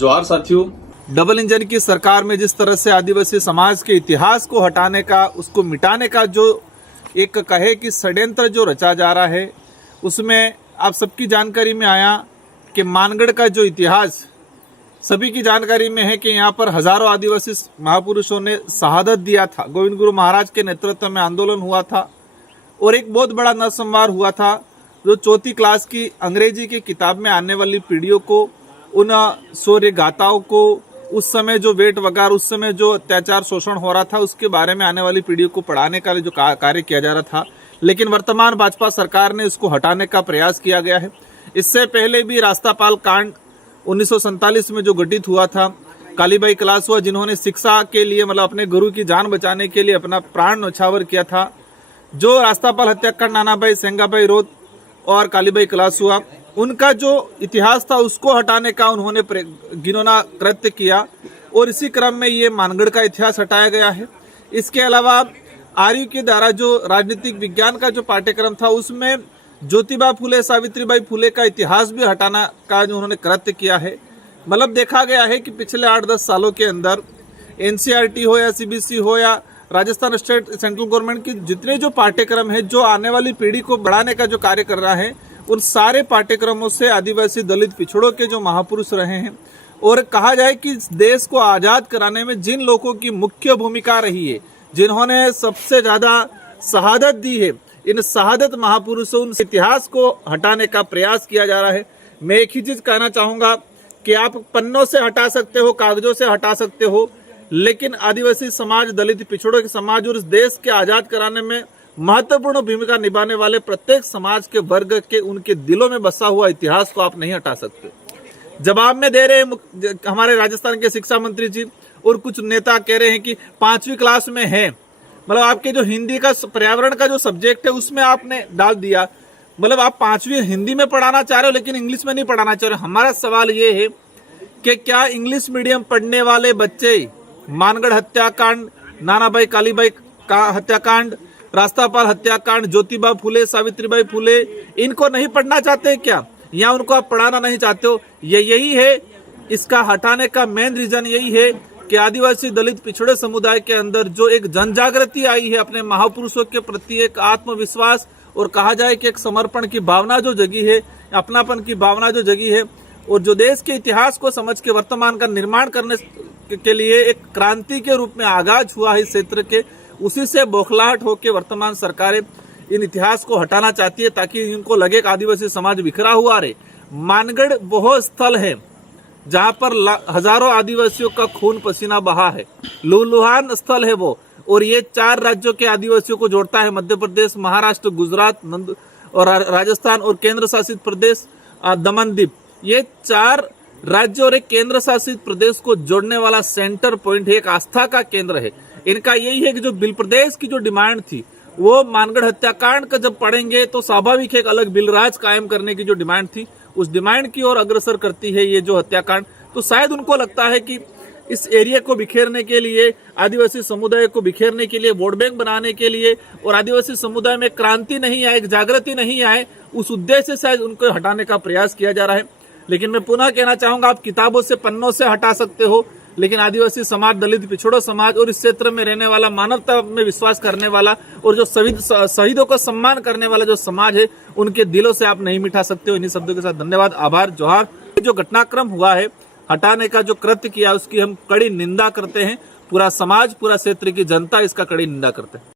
जोहार साथियों। Double engine की सरकार में जिस तरह से आदिवासी समाज के इतिहास को हटाने का, उसको मिटाने का जो एक कहे कि षड्यंत्र जो रचा जा रहा है, उसमें आप सबकी जानकारी में आया कि मानगढ़ का जो इतिहास सभी की जानकारी में है कि यहाँ पर हजारों आदिवासी महापुरुषों ने शहादत दिया था। गोविंद गुरु महाराज के नेतृत्व में आंदोलन हुआ था और एक बहुत बड़ा नरसंहार हुआ था, जो चौथी क्लास की अंग्रेजी की किताब में आने वाली पीढ़ियों को, उन शौर्य गाथाओं को, उस समय जो वेट वगार, उस समय जो अत्याचार शोषण हो रहा था, उसके बारे में आने वाली पीढ़ियों को पढ़ाने का जो कार्य किया जा रहा था, लेकिन वर्तमान भाजपा सरकार ने इसको हटाने का प्रयास किया गया है। इससे पहले भी रास्तापाल कांड 1947 में जो घटित हुआ था, कालीबाई कलासुआ जिन्होंने शिक्षा के लिए मतलब अपने गुरु की जान बचाने के लिए अपना प्राण न्यौछावर किया था, जो रास्तापाल हत्याकांड नानाभाई सेंगाबाई रोत और कालीबाई कलासुआ, उनका जो इतिहास था उसको हटाने का उन्होंने घिनौना कृत्य किया और इसी क्रम में ये मानगढ़ का इतिहास हटाया गया है। इसके अलावा आर्यू के द्वारा जो राजनीतिक विज्ञान का जो पाठ्यक्रम था, उसमें ज्योतिबा फुले, सावित्रीबाई फुले का इतिहास भी हटाना का जो उन्होंने कृत्य किया है। मतलब देखा गया है कि पिछले 8-10 सालों के अंदर एनसीईआरटी हो या सीबीएसई हो या राजस्थान स्टेट सेंट्रल गवर्नमेंट की जितने जो पाठ्यक्रम है, जो आने वाली पीढ़ी को बढ़ाने का जो कार्य कर रहा है, उन सारे पाठ्यक्रमों से आदिवासी दलित पिछड़ों के जो महापुरुष रहे हैं, और कहा जाए कि देश को आजाद कराने में जिन लोगों की मुख्य भूमिका रही है, जिन्होंने सबसे ज्यादा शहादत दी है, इन शहादत महापुरुषों, उन इतिहास को हटाने का प्रयास किया जा रहा है। मैं एक ही चीज कहना चाहूंगा कि आप पन्नों से हटा सकते हो, कागजों से हटा सकते हो, लेकिन आदिवासी समाज, दलित पिछड़ों के समाज और इस देश के आजाद कराने में महत्वपूर्ण भूमिका निभाने वाले प्रत्येक समाज के वर्ग के, उनके दिलों में बसा हुआ इतिहास को आप नहीं हटा सकते। जवाब में दे रहे हैं हमारे राजस्थान के शिक्षा मंत्री जी, और कुछ नेता कह रहे हैं कि 5वीं क्लास में है, मतलब आपके जो हिंदी का पर्यावरण का जो सब्जेक्ट है उसमें आपने डाल दिया। मतलब आप 5वीं हिंदी में पढ़ाना चाह रहे हो लेकिन इंग्लिश में नहीं पढ़ाना चाह रहे हो। हमारा सवाल ये है कि क्या इंग्लिश मीडियम पढ़ने वाले बच्चे मानगढ़ हत्याकांड, नानाभाई कालीबाई का हत्याकांड, रास्तापाल हत्याकांड, ज्योतिबा फुले, सावित्रीबाई फुले, इनको नहीं पढ़ना चाहते क्या, या उनको आप पढ़ाना नहीं चाहते हो? यही है इसका हटाने का मेन रीजन, यही है कि आदिवासी दलित पिछड़े समुदाय के अंदर जो एक जनजागृति आई है, अपने महापुरुषों के प्रति एक आत्मविश्वास और कहा जाए कि एक समर्पण की भावना जो जगी है, अपनापन की भावना जो जगी है, और जो देश के इतिहास को समझ के वर्तमान का निर्माण करने के लिए एक क्रांति के रूप में आगाज हुआ है इस क्षेत्र के, उसी से बौखलाहट होकर वर्तमान सरकारें इन इतिहास को हटाना चाहती है, ताकि इनको लगे कि आदिवासी समाज बिखरा हुआ रहे। मानगढ़ वो स्थल है जहां पर हजारों आदिवासियों का खून पसीना बहा है, लूलुहान स्थल है वो, और ये 4 राज्यों के आदिवासियों को जोड़ता है, मध्य प्रदेश, महाराष्ट्र, गुजरात और राजस्थान और केंद्र शासित प्रदेश दमन दीप। ये 4 राज्य और एक केंद्र शासित प्रदेश को जोड़ने वाला सेंटर पॉइंट है, एक आस्था का केंद्र है। इनका यही है कि जो बिल प्रदेश की जो डिमांड थी, वो मानगढ़ हत्याकांड का जब पढ़ेंगे तो स्वाभाविक एक अलग बिल राज कायम करने की जो डिमांड थी, उस डिमांड की ओर अग्रसर करती है ये जो हत्याकांड। तो शायद उनको लगता है कि इस एरिया को बिखेरने के लिए, आदिवासी समुदाय को बिखेरने के लिए, वोट बैंक बनाने के लिए, और आदिवासी समुदाय में क्रांति नहीं आए, जागृति नहीं आए, उस उद्देश्य से शायद उनको हटाने का प्रयास किया जा रहा है। लेकिन मैं पुनः कहना चाहूंगा, आप किताबों से, पन्नों से हटा सकते हो, लेकिन आदिवासी समाज, दलित पिछड़ों समाज और इस क्षेत्र में रहने वाला, मानवता में विश्वास करने वाला और जो शहीदों का सम्मान करने वाला जो समाज है, उनके दिलों से आप नहीं मिटा सकते हो। इन्हीं शब्दों के साथ धन्यवाद, आभार, जोहार। जो घटनाक्रम हुआ है, हटाने का जो कृत्य किया, उसकी हम कड़ी निंदा करते हैं। पूरा समाज, पूरा क्षेत्र की जनता इसका कड़ी निंदा करते हैं।